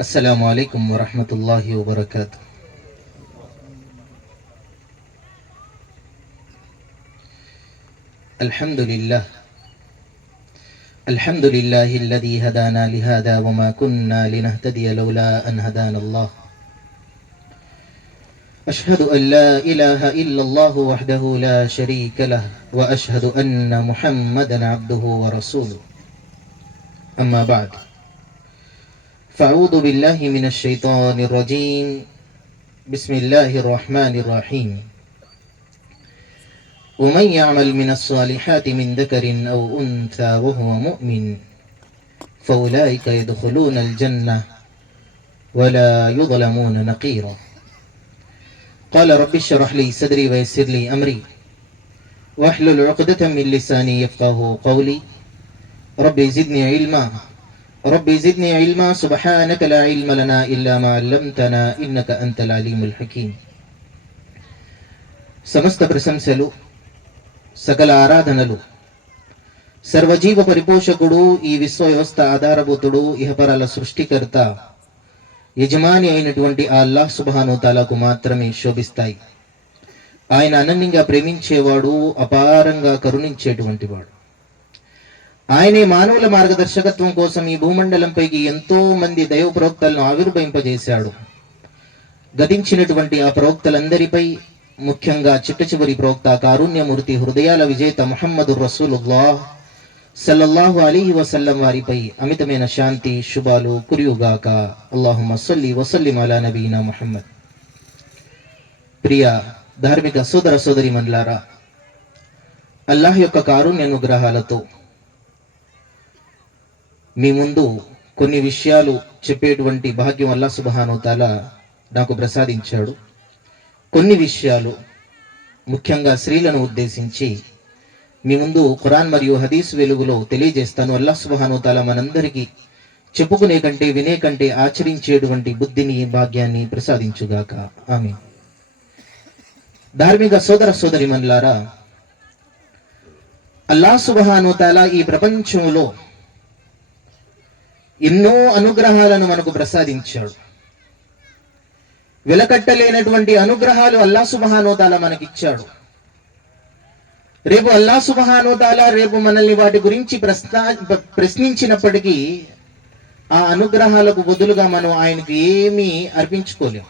السلام عليكم ورحمة الله وبركاته. الحمد لله. الحمد لله الذي هدانا لهذا وما كنا لنهتدي لولا أن هدانا الله. أشهد أن لا إله إلا الله وحده لا شريك له وأشهد أن محمدا عبده ورسوله. أما بعد. فأعوذ بالله من الشيطان الرجيم. بسم الله الرحمن الرحيم. ومن يعمل من الصالحات من ذكر أو أنثى وهو مؤمن فأولئك يدخلون الجنة ولا يظلمون نقيرا. قال رب اشرح لي صدري ويسر لي أمري. واحلل عقدة من لساني يفقه قولي. ربي زدني علما. ربي زدني علما سبحانك لا علم لنا إلا ما علمتنا إنك أنت العليم الحكيم సమస్త ప్రశంసలు సకల ఆరాధనలు సర్వజీవ పరిపోషకుడు ఈ విశ్వ వ్యవస్థ ఆధారభూతుడు ఇహపరాల సృష్టికర్త యజమాని అయినటువంటి ఆ అల్లాహ్ సుబాను తాలాకు మాత్రమే శోభిస్తాయి ఆయన అనన్యంగా ప్రేమించేవాడు అపారంగా కరుణించేటువంటి వాడు ఆయనే మానవుల మార్గదర్శకత్వం కోసం ఈ భూమండలంపైకి ఎంతో మంది దైవ ప్రవక్తలను ఆవిర్భవింపజేశాడు. గతించినటువంటి ఆ ప్రవక్తలందరిపై ముఖ్యంగా చిట్ట చివరి ప్రవక్త కారుణ్యమూర్తి హృదయాల విజేత ముహమ్మదు రసూలుల్లాహ్ సల్లల్లాహు అలీ వసల్లం వారిపై అమితమైన శాంతి శుభాలు కురియుగాక. అల్లాహుమ్మ సల్లి వసల్లిం అలా నబీనా ముహమ్మద్. ప్రియ ధార్మిక సోదర సోదరి మన్లారా అల్లాహ్ యొక్క కారుణ్య అనుగ్రహాలతో మీ ముందు కొన్ని విషయాలు చెప్పేటువంటి భాగ్యం అల్లా సుబహానోతాల నాకు ప్రసాదించాడు. కొన్ని విషయాలు ముఖ్యంగా స్త్రీలను ఉద్దేశించి మీ ముందు ఖురాన్ మరియు హదీస్ వెలుగులో తెలియజేస్తాను. అల్లా సుబహానోతాల మనందరికీ చెప్పుకునే కంటే వినే కంటే ఆచరించేటువంటి బుద్ధిని భాగ్యాన్ని ప్రసాదించుగాక. ఆమె ధార్మిక సోదర సోదరి మన్లారా అల్లా సుబహానోతాల ఈ ప్రపంచంలో ఎన్నో అనుగ్రహాలను మనకు ప్రసాదించాడు. వెలకట్టలేనటువంటి అనుగ్రహాలు అల్లా సుబహానోతాల మనకిచ్చాడు. రేపు అల్లా సుబహానోతాల రేపు మనల్ని వాటి గురించి ప్రశ్న ప్రశ్నించినప్పటికీ ఆ అనుగ్రహాలకు బదులుగా మనం ఆయనకు ఏమీ అర్పించుకోలేం.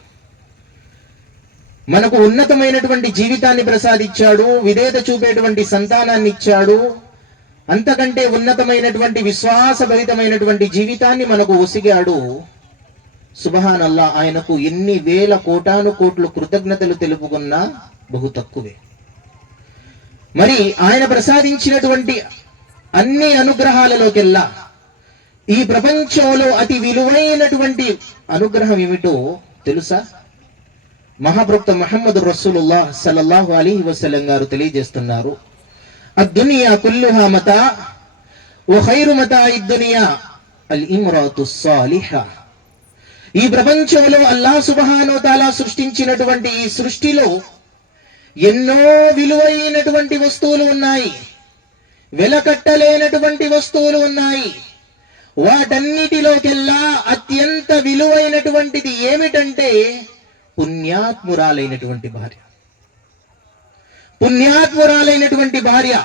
మనకు ఉన్నతమైనటువంటి జీవితాన్ని ప్రసాదించాడు విధేత చూపేటువంటి సంతానాన్ని ఇచ్చాడు అంతకంటే ఉన్నతమైనటువంటి విశ్వాసభరితమైనటువంటి జీవితాన్ని మనకు ఒసిగాడు సుబహాన్ అల్లా ఆయనకు ఎన్ని వేల కోటాను కోట్లు కృతజ్ఞతలు తెలుపుకున్నా బహు తక్కువే. మరి ఆయన ప్రసాదించినటువంటి అన్ని అనుగ్రహాలలోకెల్లా ఈ ప్రపంచంలో అతి విలువైనటువంటి అనుగ్రహం ఏమిటో తెలుసా? మహాప్రక్త మహమ్మద్ రసూలుల్లా సల్లల్లాహు అలీ వసలం గారు తెలియజేస్తున్నారు. అద్దునియా కుల్లుహా మతా ఓ ఖైరు మతా ఇద్దునియా అల్ ఇమ్రాతు సాలిహా ఈ ప్రపంచంలో అల్లా సుబహానో తాలా సృష్టించినటువంటి ఈ సృష్టిలో ఎన్నో విలువైనటువంటి వస్తువులు ఉన్నాయి. వెలకట్టలేనటువంటి వస్తువులు ఉన్నాయి. వాటన్నిటిలోకెల్లా అత్యంత విలువైనటువంటిది ఏమిటంటే పుణ్యాత్మురాలైనటువంటి భార్య. పుణ్యాత్మురాలైనటువంటి భార్య.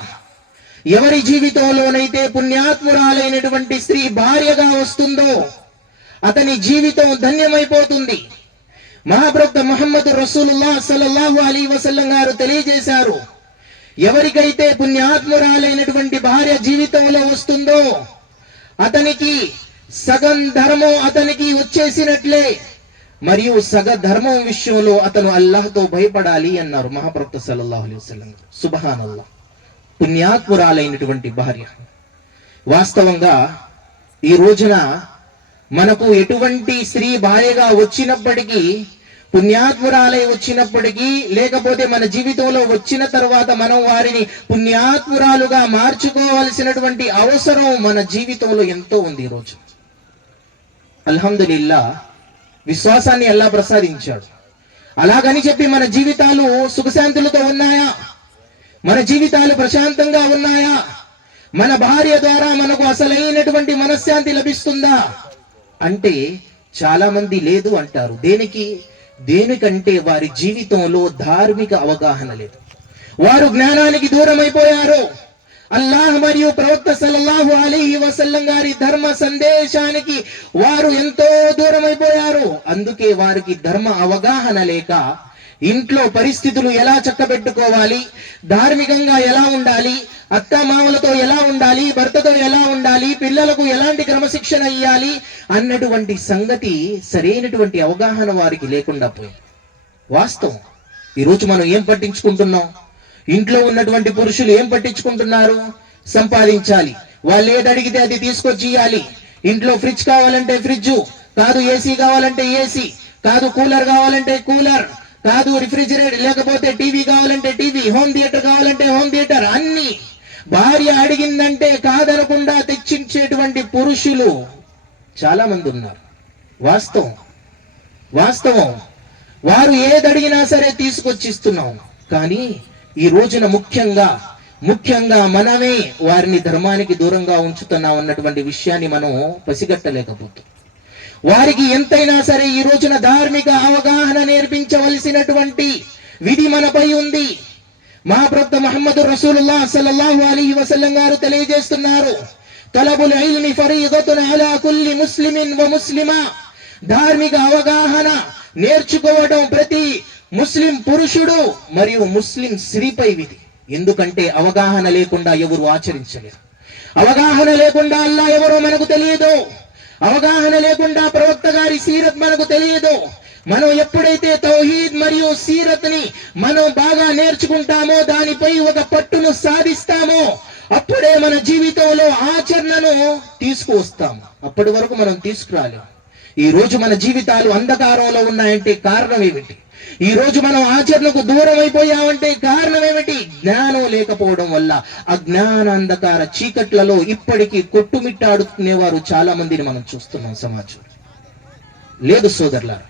ఎవరి జీవితంలోనైతే పుణ్యాత్మురాలైనటువంటి స్త్రీ భార్యగా వస్తుందో అతని జీవితం ధన్యమైపోతుంది. మహాప్రవక్త మహమ్మద్ రసూలుల్లా సల్లల్లాహు అలీ వసల్లం గారు తెలియజేశారు ఎవరికైతే పుణ్యాత్మురాలైనటువంటి భార్య జీవితంలో వస్తుందో అతనికి సగం ధర్మం అతనికి వచ్చేసినట్లే. మరియు సగ ధర్మం విషయంలో అతను అల్లాహ్తో భయపడాలి అన్నారు మహాప్రవక్త సల్లల్లాహు అలైహి వసల్లం. సుబహాన్ అల్లాహ్ పుణ్యాత్మురాలైనటువంటి భార్య. వాస్తవంగా ఈ రోజున మనకు ఎటువంటి స్త్రీ భార్యగా వచ్చినప్పటికీ పుణ్యాత్మురాలై వచ్చినప్పటికీ లేకపోతే మన జీవితంలో వచ్చిన తర్వాత మనం వారిని పుణ్యాత్మురాలుగా మార్చుకోవలసినటువంటి అవసరం మన జీవితంలో ఎంతో ఉంది ఈరోజు అల్హమ్దుల్లా విశ్వాసాన్ని ఎలా ప్రసాదించాడు. అలాగని చెప్పి మన జీవితాలు సుఖశాంతులతో ఉన్నాయా? మన జీవితాలు ప్రశాంతంగా ఉన్నాయా? మన భార్య ద్వారా మనకు అసలైనటువంటి మనశ్శాంతి లభిస్తుందా? అంటే చాలా మంది లేదు అంటారు. దేనికి? దేనికంటే వారి జీవితంలో ధార్మిక అవగాహన లేదు. వారు జ్ఞానానికి దూరం అయిపోయారు అల్లాహ్ మరియు ప్రవక్త సల్లల్లాహు అలీ వసల్లం గారి ధర్మ సందేశానికి వారు ఎంతో దూరం అయిపోయారు అందుకే వారికి ధర్మ అవగాహన లేక ఇంట్లో పరిస్థితులు ఎలా చక్కబెట్టుకోవాలి ధార్మికంగా ఎలా ఉండాలి అత్త మామలతో ఎలా ఉండాలి భర్తతో ఎలా ఉండాలి పిల్లలకు ఎలాంటి క్రమశిక్షణ ఇయ్యాలి అన్నటువంటి సంగతి సరైనటువంటి అవగాహన వారికి లేకుండా పోయింది. వాస్తవం. ఈరోజు మనం ఏం పట్టించుకుంటున్నాం? ఇంట్లో ఉన్నటువంటి పురుషులు ఏం పట్టించుకుంటున్నారు? సంపాదించాలి. వాళ్ళు ఏది అడిగితే అది తీసుకొచ్చి ఇవ్వాలి ఇంట్లో ఫ్రిడ్జ్ కావాలంటే ఫ్రిడ్జ్ కాదు ఏసీ కావాలంటే ఏసీ కాదు కూలర్ కావాలంటే కూలర్ కాదు రిఫ్రిజిరేటర్ లేకపోతే టీవీ కావాలంటే టీవీ హోమ్ థియేటర్ కావాలంటే హోమ్ థియేటర్ అన్ని. భార్య అడిగిందంటే కాదనకుండా తెచ్చించేటువంటి పురుషులు చాలా మంది ఉన్నారు. వాస్తవం. వాస్తవం. వారు ఏది అడిగినా సరే తీసుకొచ్చిస్తున్నాం. కానీ ఈ రోజున ముఖ్యంగా ముఖ్యంగా మనమే వారిని ధర్మానికి దూరంగా ఉంచుతున్నాం అన్నటువంటి విషయాన్ని మనం పసిగట్టలేకపోతాం వారికి ఎంతైనా సరే ఈ రోజున ధార్మిక అవగాహన నేర్పించవలసినటువంటి విధి మనపై ఉంది. మహాప్రభు మహమ్మద్ రసూలుల్లా సల్లల్లాహు అలీహి వసల్లం గారు తెలియజేస్తున్నారు తలబుల్ ఇల్మి ఫరీదతున్ అలా కుల్లి ముస్లిమిన్ వ ముస్లిమా ధార్మిక అవగాహన నేర్చుకోవడం ప్రతి ముస్లిం పురుషుడు మరియు ముస్లిం స్త్రీపై విధి. ఎందుకంటే అవగాహన లేకుండా ఎవరు ఆచరించలేరు. అవగాహన లేకుండా అల్లా ఎవరో మనకు తెలియదు. అవగాహన లేకుండా ప్రవక్త గారి సీరత్ మనకు తెలియదు. మనం ఎప్పుడైతే తౌహీద్ మరియు సీరత్ని మనం బాగా నేర్చుకుంటామో దానిపై ఒక పట్టును సాధిస్తామో అప్పుడే మన జీవితంలో ఆచరణను తీసుకువస్తాము. అప్పటి వరకు మనం తీసుకురాలేము. ఈ రోజు మన జీవితాలు అంధకారంలో ఉన్నాయంటే కారణం ఏమిటి? ఈ రోజు మనం ఆచరణకు దూరం అయిపోయామంటే కారణం ఏమిటి? జ్ఞానం లేకపోవడం వల్ల. అజ్ఞాన అంధకార చీకట్లలో ఇప్పటికీ కొట్టుమిట్టాడుకునేవారు చాలా మందిని మనం చూస్తున్నాం సమాజం లేదు సోదరులారా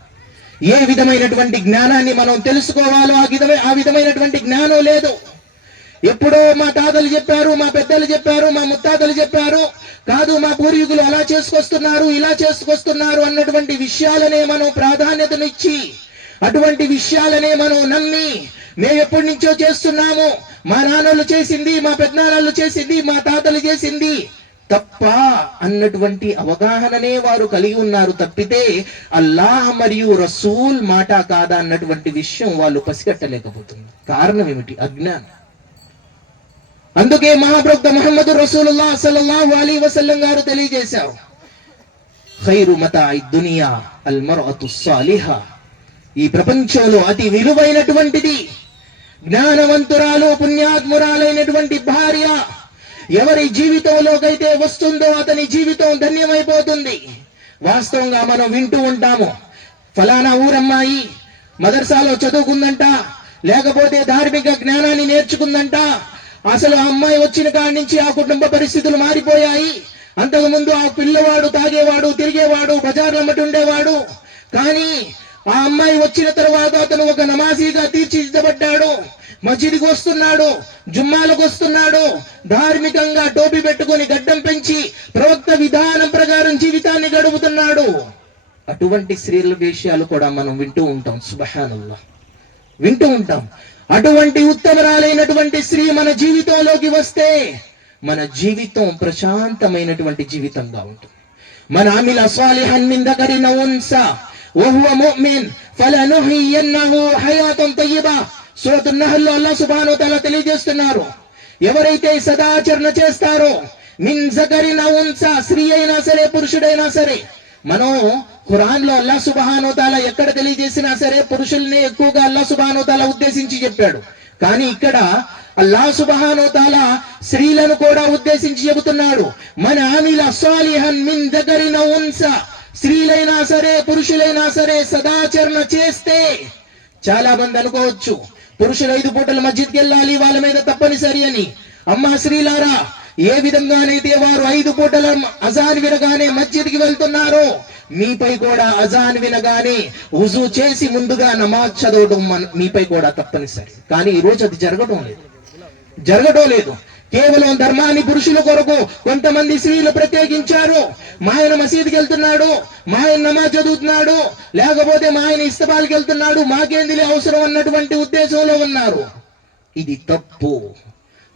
ఏ విధమైనటువంటి జ్ఞానాన్ని మనం తెలుసుకోవాలో ఆ విధమై ఆ విధమైనటువంటి జ్ఞానం లేదు. ఎప్పుడో మా తాతలు చెప్పారు మా పెద్దలు చెప్పారు మా ముత్తాతలు చెప్పారు కాదు మా పూర్వీకులు అలా చేసుకొస్తున్నారు ఇలా చేసుకొస్తున్నారు అన్నటువంటి విషయాలనే మనం ప్రాధాన్యతనిచ్చి అటువంటి విషయాలనే మనం నమ్మి మేము ఎప్పటి నుంచో చేస్తున్నాము. మా నాన్నలు చేసింది మా పెద్దనాన్నలు చేసింది మా తాతలు చేసింది తప్ప అన్నటువంటి అవగాహననే వారు కలిగి ఉన్నారు తప్పితే అల్లాహ్ మరియు రసూల్ మాట కాదా అన్నటువంటి విషయం వాళ్ళు పసిగట్టలేకపోతుంది. కారణం ఏమిటి? అజ్ఞానం. అందుకే మహాప్రభుత్వ మహమ్మద్ రసూలుల్లా సల్లల్లాహు అలీ వసల్లం గారు తెలియజేశారు. ఖైరు మత దునియా అల్ మర్అతు సాలిహా ఈ ప్రపంచంలో అతి విలువైనటువంటిది జ్ఞానవంతురాలు పుణ్యాత్మురాలైనటువంటి భార్య ఎవరి జీవితంలోకైతే వస్తుందో అతని జీవితం ధన్యమైపోతుంది. వాస్తవంగా మనం వింటూ ఉంటాము ఫలానా ఊరమ్మాయి మదర్సాలో చదువుకుందంట లేకపోతే ధార్మిక జ్ఞానాన్ని నేర్చుకుందంట అసలు ఆ అమ్మాయి వచ్చిన కాడి నుంచి ఆ కుటుంబ పరిస్థితులు మారిపోయాయి. అంతకుముందు ఆ పిల్లవాడు తాగేవాడు తిరిగేవాడు బజార్లమ్మటి ఉండేవాడు. కానీ ఆ అమ్మాయి వచ్చిన తర్వాత అతను ఒక నమాజీగా తీర్చిదిద్దబడ్డాడు. మసీదుకు వస్తున్నాడు జుమ్మాలకు వస్తున్నాడు. ధార్మికంగా టోపీ పెట్టుకొని గడ్డం పెంచి ప్రవక్త విధానం ప్రకారం జీవితాన్ని గడుపుతున్నాడు. అటువంటి స్త్రీల విషయాలు కూడా మనం వింటూ ఉంటాం. సుబహానల్లా వింటూ ఉంటాం. అటువంటి ఉత్తమరాలైనటువంటి స్త్రీ మన జీవితంలోకి వస్తే మన జీవితం ప్రశాంతమైనటువంటి జీవితంగా ఉంటుంది. మన ఆమిల స్వాలిహన్ మిన్ దకరిన ఉన్సా وهو مؤمن فلنحيينه حياة طيبة సూరత్ నహల్లో అల్లా సుబ్హానహు తఆలా తెలియజేస్తున్నారు ఎవరైతే సదాచరణ చేస్తారో మిన్ జకరిన ఉన్సా స్త్రీ అయినా సరే పురుషుడైనా సరే మనం ఖురాన్ లో అల్లా సుబ్హానహు తఆలా ఎక్కడ తెలియజేసినా సరే పురుషుల్ని ఎక్కువగా అల్లా సుబ్హానహు తఆలా ఉద్దేశించి చెప్పాడు కానీ ఇక్కడ అల్లా సుబ్హానహు తఆలా స్త్రీలను కూడా ఉద్దేశించి చెబుతున్నాడు మన ఆమిల సాలిహన్ మిన్ దకరిన ఉన్సా స్త్రీలైనా సరే పురుషులైనా సరే సదాచరణ చేస్తే చాలా మంది అనుకోవచ్చు. పురుషులు ఐదు పూటల మస్జిద్కి వెళ్ళాలి వాళ్ళ మీద తప్పనిసరి అని. అమ్మా స్త్రీలారా ఏ విధంగానైతే వారు ఐదు పూటల అజాన్ వినగానే మస్జిద్కి వెళ్తున్నారో మీపై కూడా అజాన్ వినగానే ఉజు చేసి ముందుగా నమాజ్ చదవడం మీపై కూడా తప్పనిసరి. కానీ ఈ రోజు అది జరగడం లేదు. జరగడం లేదు. కేవలం ధర్మాన్ని పురుషుల కొరకు కొంతమంది స్త్రీలు ప్రత్యేకించారు. మా ఆయన మసీదుకి వెళ్తున్నాడు మా ఆయన నమాజ్ చదువుతున్నాడు లేకపోతే మా ఆయన ఇస్తబాలకి వెళ్తున్నాడు మాకేందిలే అవసరం అన్నటువంటి ఉద్దేశంలో ఉన్నారు. ఇది తప్పు.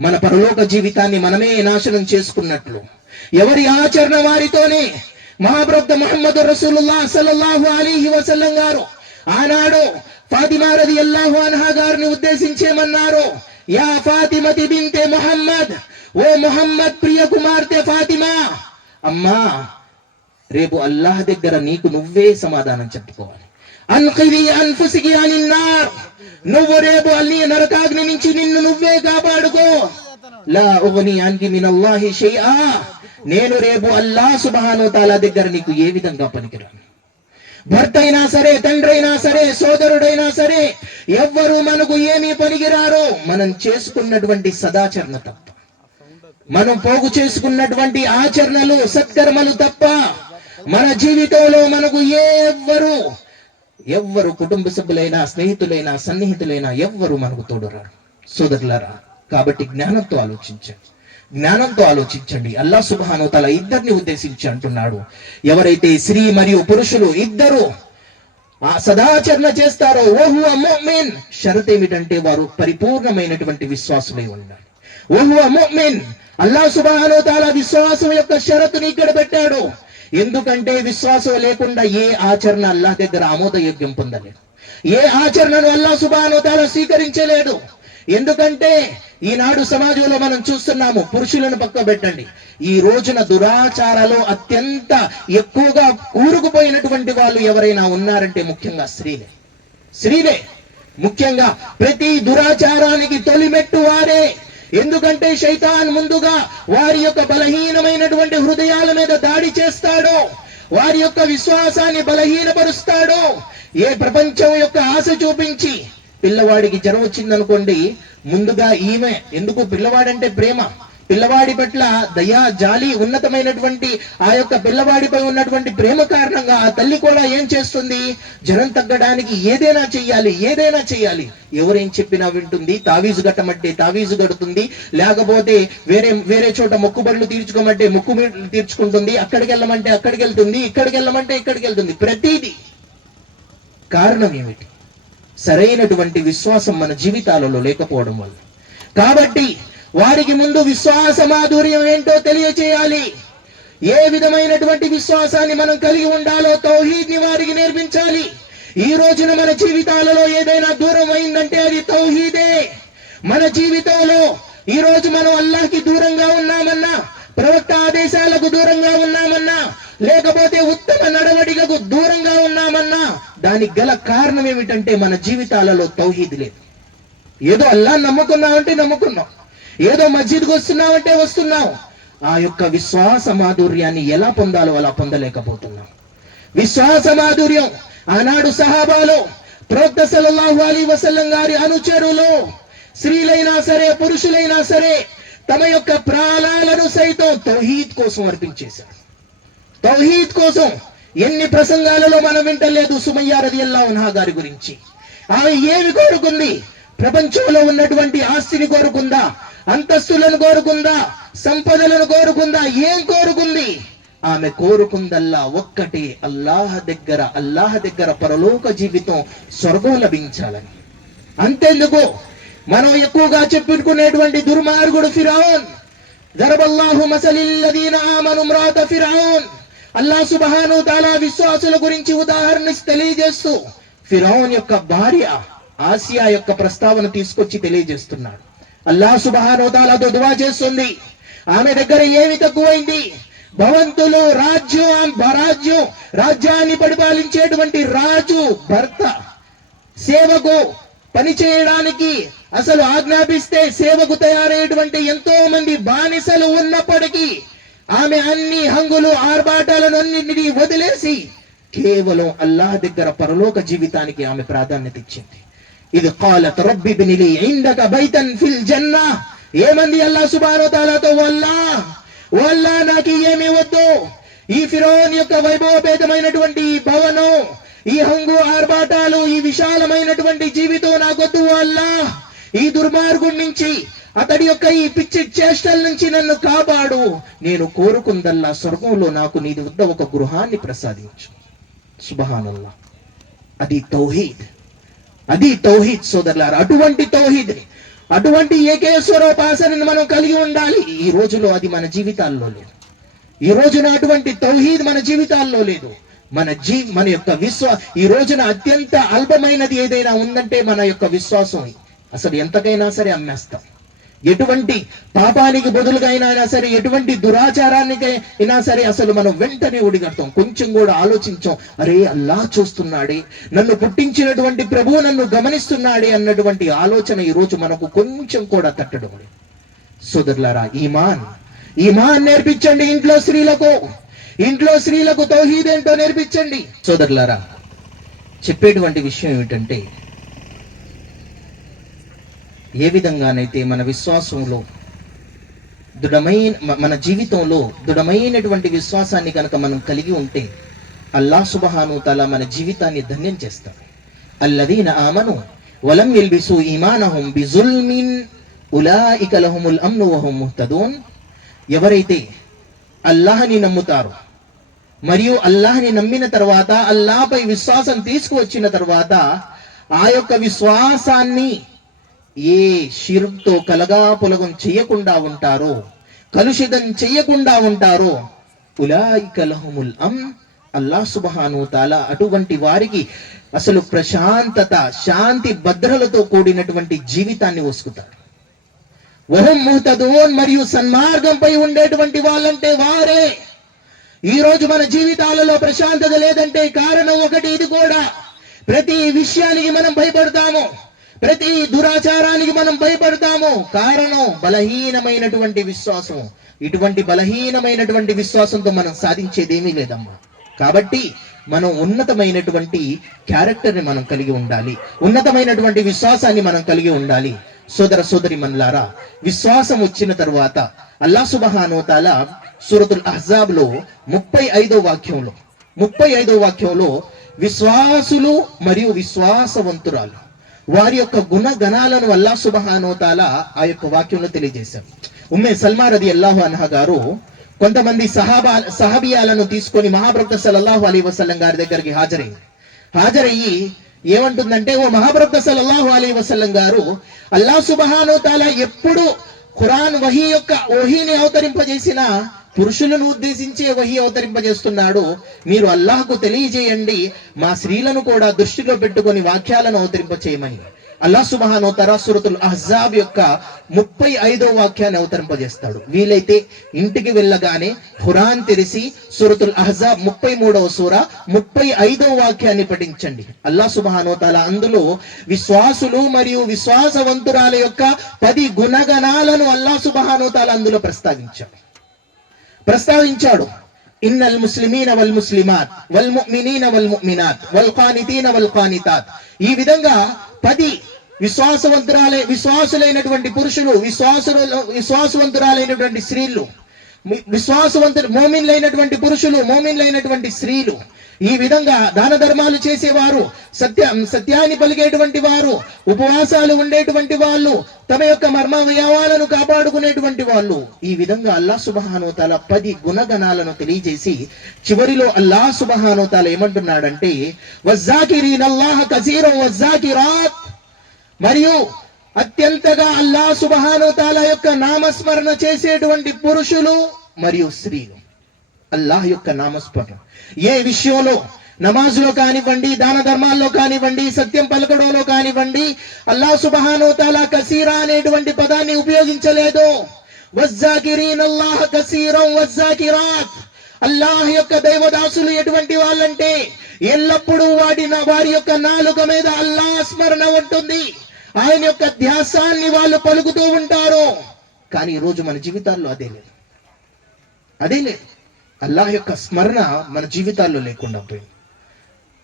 మన పరలోక జీవితాన్ని మనమే నాశనం చేసుకున్నట్లు. ఎవరి ఆచరణ వారితోనే మహాప్రభు మహమ్మద్ రసూలుల్లా సల్లల్లాహు అలీహి వసల్లం గారు ఆనాడు ఫాతిమా రది అల్లాహు అన్హా గారిని ఉద్దేశించేమన్నారు. యా ఫాతిమతి బింతే మొహమ్మద్ ఓ మొహమ్మద్ ప్రియ కుమార్తె ఫాతిమా అమ్మా రేపు అల్లాహ్ దగ్గర నీకు నువ్వే సమాధానం చెప్పుకోవాలి అన్ఖిది అన్ఫుసికి అనిన్నార్ నువ్వు రేపు అల్లి నరకాగ్ని నుంచి నిన్ను నువ్వే కాపాడుకో లా ఉగ్ని అన్కి మినల్లాహి షైఆ నేను రేపు అల్లాహ్ సుబ్హానహు తాలా దగ్గర నీకు ఏ విధంగా పనికిరాను భర్త అయినా సరే తండ్రి అయినా సరే సోదరుడైనా సరే ఎవ్వరు మనకు ఏమీ పనికిరారో మనం చేసుకున్నటువంటి సదాచరణ తప్ప. మనం పోగు చేసుకున్నటువంటి ఆచరణలు సత్కర్మలు తప్ప మన జీవితంలో మనకు ఎవ్వరు ఎవ్వరు కుటుంబ సభ్యులైనా స్నేహితులైనా సన్నిహితులైనా ఎవ్వరు మనకు తోడురారు. సోదరులరా కాబట్టి జ్ఞానంతో ఆలోచించండి. జ్ఞానంతో ఆలోచించండి. అల్లా సుబ్హాను తల ఇద్దరిని ఉద్దేశించి అంటున్నాడు. ఎవరైతే స్త్రీ మరియు పురుషులు ఇద్దరు ఆ సదాచరణ చేస్తారో ఓహువ ముഅ్మిన్ షరత్ ఏమిటంటే వారు పరిపూర్ణమైనటువంటి విశ్వాసులై ఉండాలి. ఓహువ ముఅ్మిన్ అల్లాహ్ సుబ్హానహు తాలా విశ్వాసం యొక్క షరతుని ఇక్కడ పెట్టాడు. ఎందుకంటే విశ్వాసం లేకుండా ఏ ఆచరణ అల్లాహ్ దగ్గర ఆమోదయోగ్యం పొందలేదు. ఏ ఆచరణను అల్లా సుబ్హానహు తాలా స్వీకరించలేడు ఎందుకంటే ఈనాడు సమాజంలో మనం చూస్తున్నాము పురుషులను పక్క పెట్టండి. ఈ రోజున దురాచారాలు అత్యంత ఎక్కువగా కూరుకుపోయినటువంటి వాళ్ళు ఎవరైనా ఉన్నారంటే ముఖ్యంగా స్త్రీలే. స్త్రీలే. ముఖ్యంగా ప్రతి దురాచారానికి తొలిమెట్టు వారే. ఎందుకంటే శైతాన్ ముందుగా వారి యొక్క బలహీనమైనటువంటి హృదయాల మీద దాడి చేస్తాడు. వారి యొక్క విశ్వాసాన్ని బలహీనపరుస్తాడు. ఏ ప్రపంచం యొక్క ఆశ చూపించి పిల్లవాడికి జ్వరం వచ్చిందనుకోండి ముందుగా ఈమె ఎందుకు పిల్లవాడంటే ప్రేమ. పిల్లవాడి పట్ల దయా జాలి ఉన్నతమైనటువంటి ఆ యొక్క పిల్లవాడిపై ఉన్నటువంటి ప్రేమ కారణంగా ఆ తల్లి కూడా ఏం చేస్తుంది? జ్వరం తగ్గడానికి ఏదైనా చెయ్యాలి ఏదైనా చెయ్యాలి. ఎవరేం చెప్పినా వింటుంది తావీజు కట్టమంటే తావీజు కడుతుంది లేకపోతే వేరే వేరే చోట మొక్కుబడులు తీర్చుకోమంటే మొక్కు తీర్చుకుంటుంది అక్కడికి వెళ్ళమంటే అక్కడికి వెళ్తుంది ఇక్కడికి వెళ్ళమంటే ఇక్కడికి వెళ్తుంది. ప్రతిదీ కారణం ఏమిటి? సరైనటువంటి విశ్వాసం మన జీవితాలలో లేకపోవడం వల్ల. కాబట్టి వారికి ముందు విశ్వాస మాధుర్యం ఏంటో తెలియచేయాలి. ఏ విధమైనటువంటి విశ్వాసాన్ని మనం కలిగి ఉండాలో తౌహీద్ని వారికి నేర్పించాలి. ఈ రోజున మన జీవితాలలో ఏదైనా దూరం అయిందంటే అది తౌహీదే. మన జీవితంలో ఈ రోజు మనం అల్లాహ్కి దూరంగా ఉన్నామన్నా ప్రవక్త ఆదేశాలకు దూరంగా ఉన్నామన్నా లేకపోతే ఉత్తమ నడవడికకు దూరంగా ఉన్నామన్నా దానికి గల కారణం ఏమిటంటే మన జీవితాలలో తౌహీద్ లేదు. ఏదో అల్లా నమ్ముకున్నామంటే నమ్ముకున్నాం. ఏదో మస్జిద్కి వస్తున్నామంటే వస్తున్నాం. ఆ యొక్క విశ్వాస మాధుర్యాన్ని ఎలా పొందాలో అలా పొందలేకపోతున్నాం. విశ్వాస మాధుర్యం ఆనాడు సహాబాలో ప్రవక్త సల్లల్లాహు అలీ వసల్లం గారి అనుచరులు స్త్రీలైనా సరే పురుషులైనా సరే తమ యొక్క ప్రాణాలను సైతం తౌహీద్ కోసం అర్పించేశారు. తౌహీద్ కోసం ఎన్ని ప్రసంగాలలో మనం వింటలేదు సుమయ్య రదియల్లా ఉన్హా గారి గురించి. ఆమె ఏమి కోరుకుంది? ప్రపంచంలో ఉన్నటువంటి ఆస్తిని కోరుకుందా? అంతస్తులను కోరుకుందా? సంపదలను కోరుకుందా? ఏం కోరుకుంది? ఆమె కోరుకుందల్లా ఒక్కటే అల్లాహ్ దగ్గర అల్లాహ్ దగ్గర పరలోక జీవితం స్వర్గం లభించాలని. అంతెందుకు? మనం ఎక్కువగా చెప్పుకునేటువంటి దుర్మార్గుడు ఫిరౌన్ జరబల్లాహు మసలిల్లదీన ఆమను మ్రాత ఫిరౌన్ అల్లా సుబహాను తాలా విశ్వాసుల గురించి ఉదాహరణ తెలియజేస్తూ ఫిరౌన్ యొక్క భార్య ఆసియా యొక్క ప్రస్తావన తీసుకొచ్చి తెలియజేస్తున్నాడు. అల్లా సుబహాను తాలా దువా చేస్తుంది. ఆమె దగ్గర ఏమి తక్కువైంది? భవంతులు రాజ్యం రాజ్యం రాజ్యాన్ని పరిపాలించేటువంటి రాజు భర్త సేవకు పని చేయడానికి అసలు ఆజ్ఞాపిస్తే సేవకు తయారయ్యేటువంటి ఎంతో మంది బానిసలు ఉన్నప్పటికీ ఆమె అన్ని హంగులు ఆర్భాటాలను అన్నింటినీ వదిలేసి కేవలం అల్లాహ్ దగ్గర పరలోక జీవితానికి ఆమె ప్రాధాన్యత ఇచ్చింది. ఇది కాలత్ రబ్బి బినిలి ఇందక బైతన్ ఫిల్ జన్నా ఏమంది అల్లా సుబానో తాలాతో వల్లా వల్లా నాకు ఏమి వద్దు. ఈ ఫిరోన్ యొక్క వైభవపేతమైనటువంటి భవనం ఈ హంగు ఆర్భాటాలు ఈ విశాలమైనటువంటి జీవితం నాకొద్దు అల్లా ఈ దుర్మార్గుడి నుంచి అతడి యొక్క ఈ పిచ్చి చేష్టల నుంచి నన్ను కాపాడు. నేను కోరుకుందల్లా స్వర్గంలో నాకు నీది వద్ద ఒక గృహాన్ని ప్రసాదించు. సుబహానల్లా అది తౌహీద్. అది తౌహీద్ సోదరులారు. అటువంటి తౌహీద్ అటువంటి ఏకేశ్వరోపాసనను మనం కలిగి ఉండాలి. ఈ రోజులో అది మన జీవితాల్లో లేదు. ఈ రోజున అటువంటి తౌహీద్ మన జీవితాల్లో లేదు. మన జీ మన యొక్క విశ్వా ఈ రోజున అత్యంత అల్పమైనది ఏదైనా ఉందంటే మన యొక్క విశ్వాసం అసలు ఎంతకైనా సరే అమ్మేస్తాం. ఎటువంటి పాపానికి బదులుగా అయినా సరే ఎటువంటి దురాచారానికి అయినా సరే అసలు మనం వెంటనే ఒడిగడతాం. కొంచెం కూడా ఆలోచించాం. అరే అల్లా చూస్తున్నాడే నన్ను పుట్టించినటువంటి ప్రభువు నన్ను గమనిస్తున్నాడే అన్నటువంటి ఆలోచన ఈ రోజు మనకు కొంచెం కూడా తట్టడం లేదు. సోదరులారా ఈమాన్ ఈమాన్ నేర్పించండి ఇంట్లో స్త్రీలకు. ఇంట్లో స్త్రీలకు తౌహీదేంటో నేర్పించండి. సోదరులారా చెప్పేటువంటి విషయం ఏమిటంటే ఏ విధంగానైతే మన విశ్వాసంలో దృఢమైన మన జీవితంలో దృఢమైనటువంటి విశ్వాసాన్ని కనుక మనం కలిగి ఉంటే అల్లా సుబహాను తల మన జీవితాన్ని ధన్యం చేస్తాడు. అల్లదీన ఆమను వలం ఎల్బిసు ఇమానహం బిజుల్మిన్ ఉలా ఇకలహముల్ అమ్ను తదోన్ ముహ్తదూన్. ఎవరైతే అల్లాహని నమ్ముతారో మరియు అల్లాహని నమ్మిన తర్వాత అల్లాహపై విశ్వాసం తీసుకువచ్చిన తర్వాత ఆ యొక్క విశ్వాసాన్ని ఏ షిర్క్తో కలగా పులగం చేయకుండా ఉంటారో కలుషితం చేయకుండా ఉంటారో ఉలాయిక కలహముల్ అం అల్లా సుబ్హాను తాలా అటువంటి వారికి అసలు ప్రశాంతత శాంతి భద్రలతో కూడినటువంటి జీవితాన్ని వసుకుతాడు వహం మూతదోన్ మరియు సన్మార్గంపై ఉండేటువంటి వాళ్ళంటే వారే. ఈ రోజు మన జీవితాలలో ప్రశాంతత లేదంటే కారణం ఒకటి ఇది కూడా. ప్రతి విషయానికి మనం భయపడతాము. ప్రతి దురాచారానికి మనం భయపడతాము. కారణం బలహీనమైనటువంటి విశ్వాసం ఇటువంటి బలహీనమైనటువంటి విశ్వాసంతో మనం సాధించేది ఏమీ లేదమ్మా. కాబట్టి మనం ఉన్నతమైనటువంటి క్యారెక్టర్ని మనం కలిగి ఉండాలి. ఉన్నతమైనటువంటి విశ్వాసాన్ని మనం కలిగి ఉండాలి. సోదర సోదరి మన్లారా విశ్వాసం వచ్చిన తర్వాత అల్లా సుబహానోతాల సూరతుల్ అహ్జాబ్లో ముప్పై ఐదో వాక్యంలో ముప్పై ఐదో వాక్యంలో విశ్వాసులు మరియు విశ్వాసవంతురాలు. వారి యొక్క గుణగణాలను అల్లా సుబహానోతాల ఆ యొక్క వాక్యంలో తెలియజేశారు ఉమ్మే సల్మా రది అల్లాహు అన్హా గారు కొంతమంది సహాబా సహాబియాలను తీసుకొని మహాప్రభుత సల్లల్లాహు అలీ వసల్లం గారి దగ్గరికి హాజరైంది హాజరయ్యి ఏమంటుందంటే ఓ మహాప్రభుత సల్లల్లాహు అలీ వసల్లం గారు అల్లా సుబహానోతాల ఎప్పుడు ఖురాన్ వహీ యొక్క ఓహీని అవతరింపజేసిన పురుషులను ఉద్దేశించే వహి అవతరింపజేస్తున్నాడు. మీరు అల్లాహకు తెలియజేయండి. మా స్త్రీలను కూడా దృష్టిలో పెట్టుకొని వాక్యాలను అవతరింపచేయమని. అల్లా సుబహాను తరాసురతుల్ అహ్జాబ్ యొక్క ముప్పై ఐదో వాక్యాన్ని అవతరింపజేస్తాడు. వీలైతే ఇంటికి వెళ్ళగానే హురాన్ తెరిసి సూరతుల్ అహ్జాబ్ ముప్పై మూడవ సూర ముప్పై ఐదో వాక్యాన్ని పఠించండి. అల్లా సుబహాను తల అందులో విశ్వాసులు మరియు విశ్వాసవంతురాల యొక్క పది గుణగణాలను అల్లా సుబహాను తల అందులో ప్రస్తావించాడు. ప్రస్తావించాడు. ఇన్నల్ ముస్లిమీన వల్ ముస్లిమాత్ వల్ ముమినీన వల్ ముమినాత్ వల్ ఖానితీన వల్ ఖానితాత్. ఈ విధంగా పది విశ్వాసవంతురాలే విశ్వాసులైనటువంటి పురుషులు విశ్వాసులు విశ్వాసవంతురాలైనటువంటి స్త్రీలు మి- విశ్వాసవంతులు మోమిన్లైనటువంటి పురుషులు మోమిన్లైనటువంటి స్త్రీలు ఈ విధంగా దాన ధర్మాలు చేసేవారు సత్య సత్యాన్ని పలికేటువంటి వారు ఉపవాసాలు ఉండేటువంటి వాళ్ళు తమ యొక్క మర్మావయవాలను కాపాడుకునేటువంటి వాళ్ళు. ఈ విధంగా అల్లా సుబహానో తాల పది గుణగణాలను తెలియజేసి చివరిలో అల్లా సుబహానో తాల ఏమంటున్నాడంటే వజ్జాకిరాత్. మరియు అత్యంతగా అల్లా సుబహాను తాల యొక్క నామస్మరణ చేసేటువంటి పురుషులు మరియు స్త్రీలు. అల్లాహ్ యొక్క నామస్మరణ. ఏ విషయంలో? నమాజులో కానివ్వండి దాన ధర్మాల్లో కానివ్వండి సత్యం పలకడంలో కానివ్వండి అల్లా సుబహాను తాలా కసీరా అనేటువంటి పదాన్ని ఉపయోగించలేదు? అల్లాహ్ వజ్జాకిరాత్. అల్లాహ్ యొక్క దైవదాసులు ఎటువంటి వాళ్ళంటే ఎల్లప్పుడూ వాడి వారి యొక్క నాలుక మీద అల్లాహ్ స్మరణ ఉంటుంది. ఆయన యొక్క ధ్యాసాన్ని వాళ్ళు పలుకుతూ ఉంటారు. కానీ ఈరోజు రోజు మన జీవితాల్లో అదే లేదు. అదే లేదు. అల్లాహ్ యొక్క స్మరణ మన జీవితాల్లో లేకుండా పోయింది.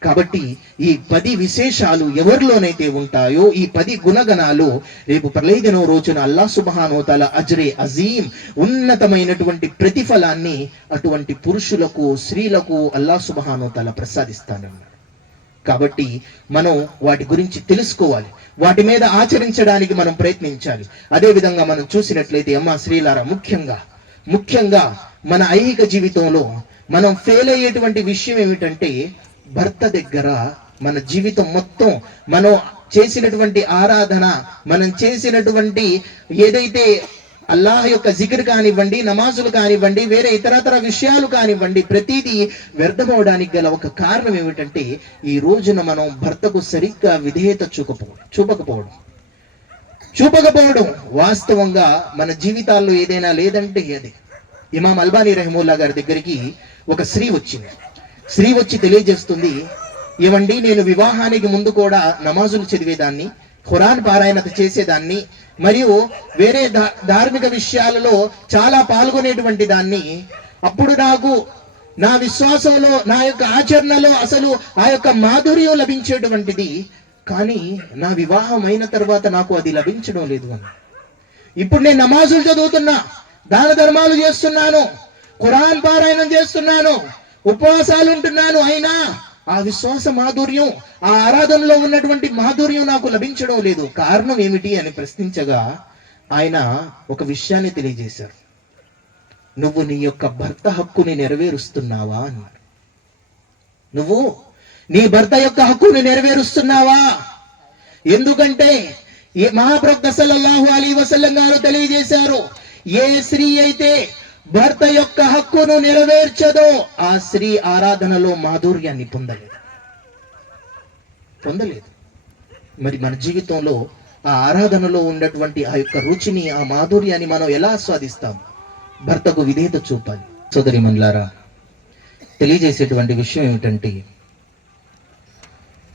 కాబట్టి ఈ పది విశేషాలు ఎవరిలోనైతే ఉంటాయో ఈ పది గుణగణాలు రేపు ప్రళయదినం రోజున అల్లా సుబహానోతల అజ్రే అజీం ఉన్నతమైనటువంటి ప్రతిఫలాన్ని అటువంటి పురుషులకు స్త్రీలకు అల్లా సుబహానోతల ప్రసాదిస్తానన్నాడు. కాబట్టి మనం వాటి గురించి తెలుసుకోవాలి. వాటి మీద ఆచరించడానికి మనం ప్రయత్నించాలి. అదే విధంగా మనం చూసినట్లయితే అమ్మ శ్రీలారా ముఖ్యంగా ముఖ్యంగా మన ఐహిక జీవితంలో మనం ఫెయిల్ అయ్యేటువంటి విషయం ఏమిటంటే భర్త దగ్గర మన జీవితం మొత్తం మనం చేసినటువంటి ఆరాధన మనం చేసినటువంటి ఏదైతే అల్లాహ్ యొక్క జిగిర్ కానివ్వండి నమాజులు కానివ్వండి వేరే ఇతరతర విషయాలు కానివ్వండి ప్రతిదీ వ్యర్థమవడానికి గల ఒక కారణం ఏమిటంటే ఈ రోజున మనం భర్తకు సరిగ్గా విధేయత చూపకపోవడం చూపకపోవడం. చూపకపోవడం వాస్తవంగా మన జీవితాల్లో ఏదైనా లేదంటే అది ఇమాం అల్బానీ రెహమూల్లా గారి దగ్గరికి ఒక స్త్రీ వచ్చింది. స్త్రీ వచ్చి తెలియజేస్తుంది ఏమండి నేను వివాహానికి ముందు కూడా నమాజులు చదివేదాన్ని ఖురాన్ పారాయణత చేసేదాన్ని మరియు వేరే ధార్మిక విషయాలలో చాలా పాల్గొనేటువంటి దాన్ని. అప్పుడు నాకు నా విశ్వాసంలో నా యొక్క ఆచరణలో అసలు ఆ యొక్క మాధుర్యం లభించేటువంటిది కానీ నా వివాహం అయిన తర్వాత నాకు అది లభించడం లేదు అని ఇప్పుడు నేను నమాజులు చదువుతున్నా దాన ధర్మాలు చేస్తున్నాను ఖురాన్ పారాయణం చేస్తున్నాను ఉపవాసాలు ఉంటున్నాను అయినా ఆ విశ్వాస మాధుర్యం ఆ ఆరాధనలో ఉన్నటువంటి మాధుర్యం నాకు లభించడం లేదు. కారణం ఏమిటి అని ప్రశ్నించగా ఆయన ఒక విషయాన్ని తెలియజేశారు. నువ్వు నీ యొక్క భర్త హక్కుని నెరవేరుస్తున్నావా? అన్నాడు నువ్వు నీ భర్త యొక్క హక్కును నెరవేరుస్తున్నావా? ఎందుకంటే ఏ మహాప్రవక్త సల్లల్లాహు అలీ వసల్లం గారు తెలియజేశారు ఏ స్త్రీ అయితే భర్త యొక్క హక్కును నెరవేర్చదో ఆ స్త్రీ ఆరాధనలో మాధుర్యాన్ని పొందలేదు. పొందలేదు. మరి మన జీవితంలో ఆ ఆరాధనలో ఉన్నటువంటి ఆ యొక్క రుచిని ఆ మాధుర్యాన్ని మనం ఎలా ఆస్వాదిస్తాం? భర్తకు విధేయత చూపాలి. సోదరి మన్లారా తెలియజేసేటువంటి విషయం ఏమిటంటే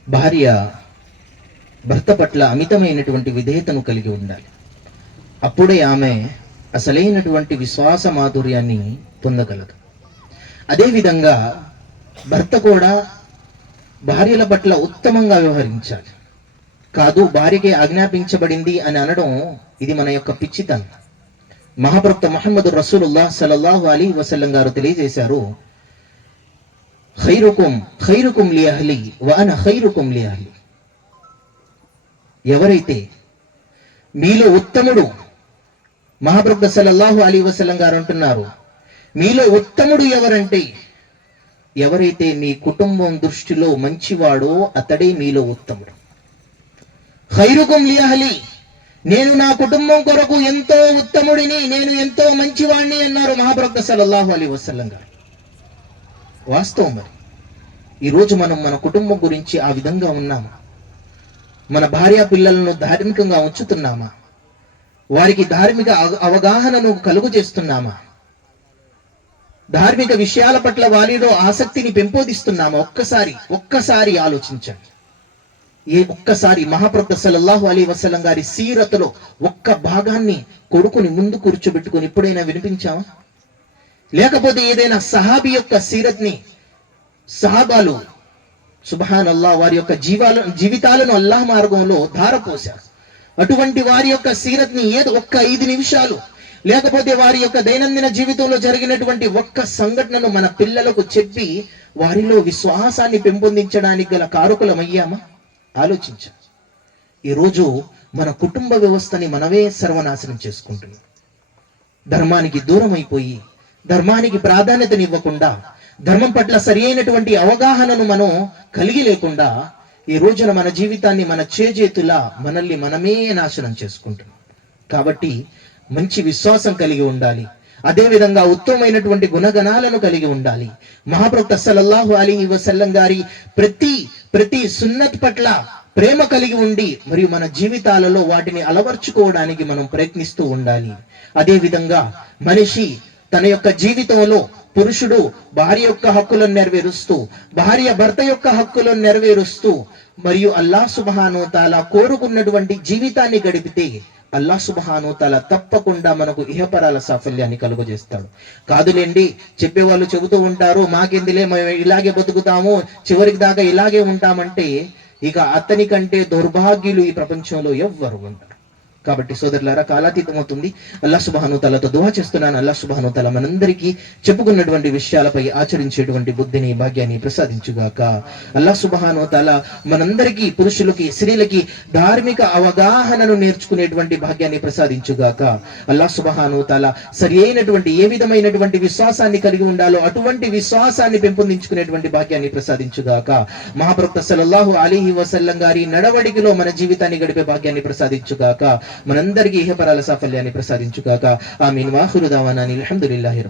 భార్య భర్త పట్ల అమితమైనటువంటి విధేయతను కలిగి ఉండాలి. అప్పుడే ఆమె అసలైనటువంటి విశ్వాస మాధుర్యాన్ని పొందగలదు. అదేవిధంగా భర్త కూడా భార్యల పట్ల ఉత్తమంగా వ్యవహరించాలి. కాదు భార్యకి ఆజ్ఞాపించబడింది అని అనడం ఇది మన యొక్క పిచ్చితనం మహాప్రవక్త మహమ్మద్ రసూలుల్లాహ్ సలల్లాహు అలీ వసల్లం గారు తెలియజేశారు ఖైరుకుం ఖైరుకుం లి అహ్లి వాన ఖైరుకుం లి అహ్లి ఎవరైతే మీలో ఉత్తముడు మహాప్రభు సల్లల్లాహు అలీ వసలం గారు అంటున్నారు మీలో ఉత్తముడు ఎవరంటే ఎవరైతే మీ కుటుంబం దృష్టిలో మంచివాడో అతడే మీలో ఉత్తముడు. ఖైరుకుం లియహలి నేను నా కుటుంబం కొరకు ఎంతో ఉత్తముడిని నేను ఎంతో మంచివాడిని అన్నారు మహాప్రభు సల్లల్లాహు అలీ వసలం గారు. వాస్తవం మరి. ఈరోజు మనం మన కుటుంబం గురించి ఆ విధంగా ఉన్నామా? మన భార్య పిల్లలను ధార్మికంగా ఉంచుతున్నామా? వారికి ధార్మిక అవగాహనను కలుగు చేస్తున్నామా? ధార్మిక విషయాల పట్ల వారిలో ఆసక్తిని పెంపొందిస్తున్నామా? ఒక్కసారి ఒక్కసారి ఆలోచించండి. ఏ ఒక్కసారి మహాప్రభు సల్లల్లాహు అలీ వసలం గారి సీరతలో ఒక్క భాగాన్ని కొడుకుని ముందు కూర్చోబెట్టుకుని ఎప్పుడైనా వినిపించామా లేకపోతే ఏదైనా సహాబీ యొక్క సీరత్ని సహాబాలు సుబహాన్ అల్లా వారి యొక్క జీవాల జీవితాలను అల్లాహ్ మార్గంలో ధారపోశారు. అటువంటి వారి యొక్క సీరత్ని ఏదో ఒక్క ఐదు నిమిషాలు లేకపోతే వారి యొక్క దైనందిన జీవితంలో జరిగినటువంటి ఒక్క సంఘటనను మన పిల్లలకు చెప్పి వారిలో విశ్వాసాన్ని పెంపొందించడానికి గల కారకులమయ్యామా? ఆలోచించాం. ఈరోజు మన కుటుంబ వ్యవస్థని మనమే సర్వనాశనం చేసుకుంటున్నాం. ధర్మానికి దూరం అయిపోయి ధర్మానికి ప్రాధాన్యతనివ్వకుండా ధర్మం పట్ల సరి అయినటువంటి అవగాహనను మనం కలిగి లేకుండా ఈ రోజున మన జీవితాన్ని మన చేజేతుల మనల్ని మనమే నాశనం చేసుకుంటున్నాం. కాబట్టి మంచి విశ్వాసం కలిగి ఉండాలి. అదే విధంగా ఉత్తమమైనటువంటి గుణగణాలను కలిగి ఉండాలి. మహాప్రవక్త సల్లల్లాహు అలీ వసల్లం గారి ప్రతి ప్రతి సున్నత్ పట్ల ప్రేమ కలిగి ఉండి మరియు మన జీవితాలలో వాటిని అలవర్చుకోవడానికి మనం ప్రయత్నిస్తూ ఉండాలి. అదేవిధంగా మనిషి తన యొక్క జీవితంలో పురుషుడు భార్య యొక్క హక్కులను నెరవేరుస్తూ భార్య భర్త యొక్క హక్కులను నెరవేరుస్తూ మరియు అల్లా సుబహాను తాలా కోరుకున్నటువంటి జీవితాన్ని గడిపితే అల్లా సుబహాను తాలా తప్పకుండా మనకు ఇహపరాల సాఫల్యాన్ని కలుగజేస్తాడు. కాదులేండి చెప్పేవాళ్ళు చెబుతూ ఉంటారు మాకెందులే మేము ఇలాగే బతుకుతాము చివరికి దాకా ఇలాగే ఉంటామంటే ఇక అతని కంటే దౌర్భాగ్యులు ఈ ప్రపంచంలో ఎవ్వరు ఉంటారు కాబట్టి సోదరులారా కాలాతీతమవుతుంది. అల్లా సుబాను తలతో దువా చేస్తున్నాను. అల్లా సుబాను తల మనందరికీ చెప్పుకున్నటువంటి విషయాలపై ఆచరించేటువంటి బుద్ధిని భాగ్యాన్ని ప్రసాదించుగాక. అల్లా సుబాను తల మనందరికీ పురుషులకి స్త్రీలకి ధార్మిక అవగాహనను నేర్చుకునేటువంటి భాగ్యాన్ని ప్రసాదించుగాక. అల్లా సుబాను తల సరి అయినటువంటి ఏ విధమైనటువంటి విశ్వాసాన్ని కలిగి ఉండాలో అటువంటి విశ్వాసాన్ని పెంపొందించుకునేటువంటి భాగ్యాన్ని ప్రసాదించుగాక. మహాప్రవక్త సలల్లాహు అలీహి వసల్లం గారి నడవడికలో మన జీవితాన్ని గడిపే భాగ్యాన్ని ప్రసాదించుగాక. మనందరికీ ఇహపరాల సాఫల్యాన్ని ప్రసాదించుగాక. ఆమీన్. వాహురుదావానాని దావానాని అల్హమ్దులిల్లాహి